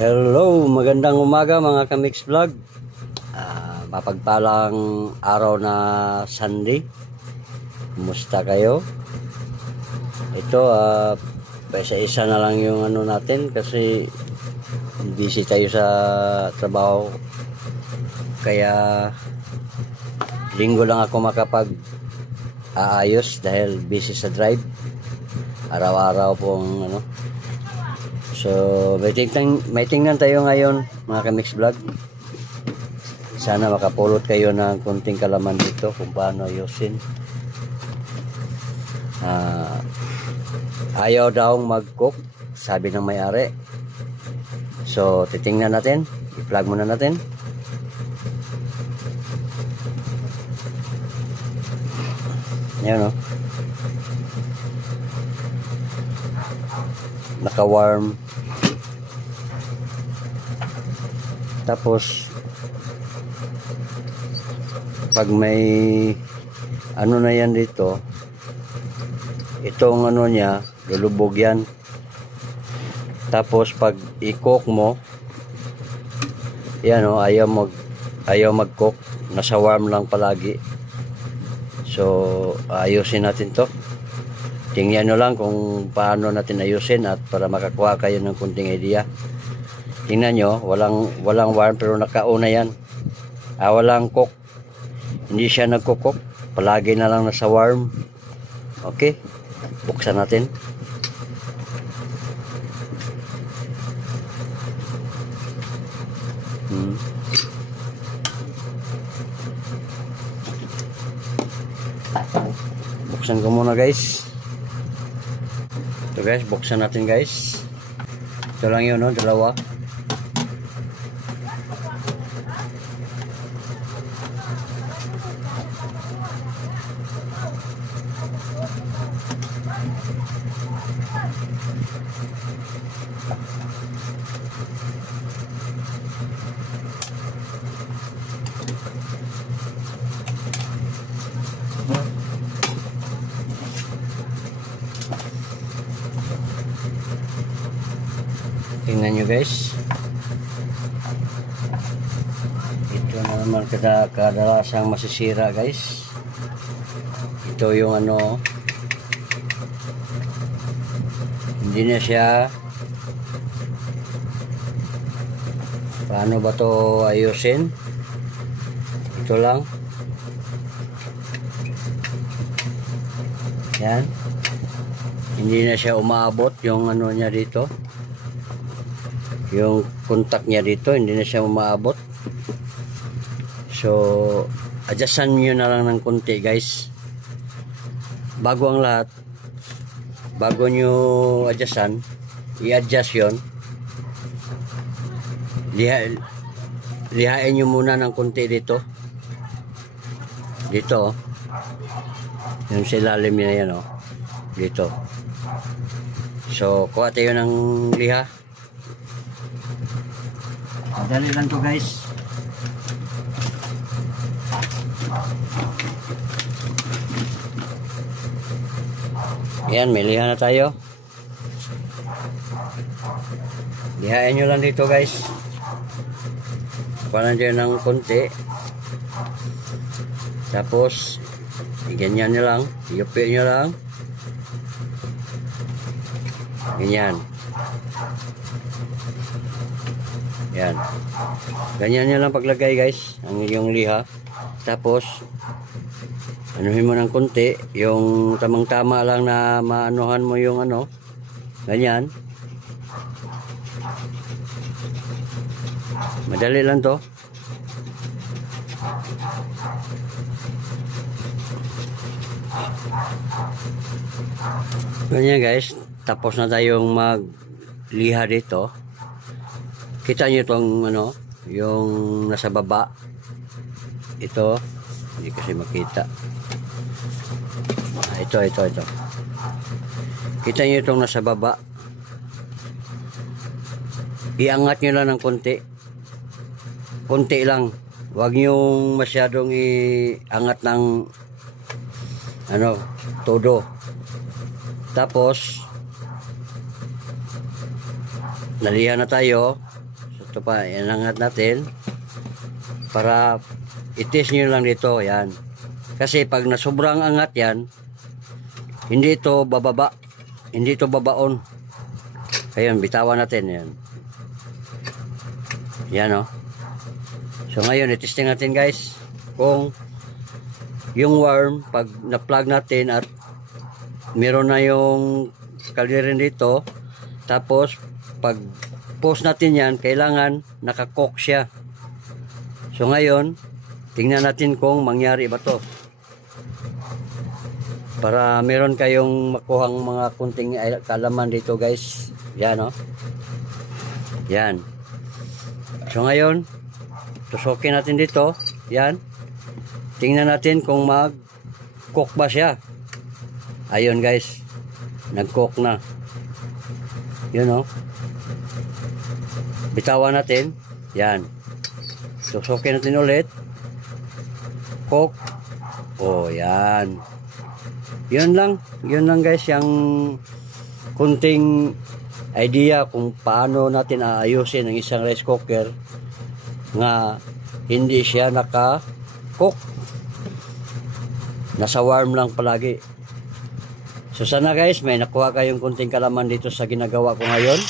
Hello, magandang umaga mga ka-Mix Vlog. Mapagpalang araw na Sunday. Kumusta kayo? Ito, isa na lang yung ano natin kasi busy tayo sa trabaho. Kaya linggo lang ako makapag-aayos dahil busy sa drive. Araw-araw pong ano. So, may tingnan tayo ngayon mga ka-Mix Vlog. Sana makapulot kayo ng kunting kalaman dito kung paano ayusin. Ayaw daw mag-cook, sabi ng may-ari. So, titingnan natin. I-plug muna natin. Ayan o. Naka-warm. Tapos pag may ano na yan dito, itong ano niya, lulubog yan. Tapos pag i-cook mo, yan o, ayaw mag-cook, nasa warm lang palagi. So ayusin natin to. Tingnan nyo lang kung paano natin ayusin at para makakuha kayo ng kunting idea. Tingnan nyo, walang warm pero nakauna yan. Walang cook. Hindi siya nagkukok. Palagi na lang nasa warm. Okay. Buksan natin. Buksan ko muna guys. Ito guys, buksan natin guys. Ito lang yun, no? Dalawa. Tingnan nyo guys. Ito na naman kadalasang masisira guys. Ito yung ano, hindi na siya, paano ba to ayusin? Ito lang. Yan. Hindi na siya umaabot yung ano niya dito. Yung contact niya dito, hindi na siya umaabot. So, adjustan nyo na lang ng konti guys. Bago ang lahat, bago nyo adjustan, i-adjust yun. Lihain nyo muna ng konti dito. Dito, yung silalim niya yan, dito. So, kuha tayo ng liha. Dali lang to guys. Yan, may liha na tayo. Lihain nyo lang dito guys. Parang dyan ng konti. Tapos ganyan nyo lang. Iyupi nyo lang. Ganyan. Yan. Ganyan nyo lang paglagay guys, ang iyong liha. Tapos anuhin mo ng konti, yung tamang-tama lang na maanuhan mo yung ano. Ganyan. Madali lang to. Ganyan guys, tapos na tayong liha dito. Kita nyo itong ano, yung nasa baba. Ito, hindi kasi makita. Ito. Kita nyo itong nasa baba. Iangat nyo lang ng konti. Konti lang. Huwag nyo masyadong iangat ng ano, todo. Tapos, nalihan na tayo. So, ito pa, iangat natin. Para itis nyo lang dito. Yan. Kasi pag nasobrang angat yan, hindi ito bababa. Hindi ito babaon. Ayun, bitawan natin. Yan. Yan o. So ngayon, itesting natin guys. Kung yung worm, pag na-plug natin at meron na yung kalirin dito, tapos pag post natin yan, kailangan nakakook siya. So ngayon, tingnan natin kung mangyari ba to. Para meron kayong makuhang mga kunting kalaman dito guys. Yan o. Yan. So ngayon, tusukin natin dito. Yan. Tingnan natin kung mag-cook ba siya. Ayun guys. Nag-cook na. Yun o. Bitawan natin. Yan. Tusukin natin ulit. Cook. Oh, yan. Yun lang guys, yung kunting idea kung paano natin aayusin ang isang rice cooker nga hindi siya naka-cook. Nasa warm lang palagi. So sana guys, may nakuha kayong kunting kalaman dito sa ginagawa ko ngayon.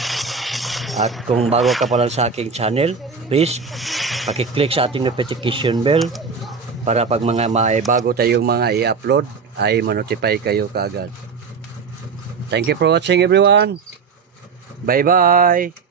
At kung bago ka pa lang sa aking channel, please paki-click sa ating notification bell para pag mga bago tayong mga i-upload ay manotify kayo kaagad. Thank you for watching everyone. Bye bye.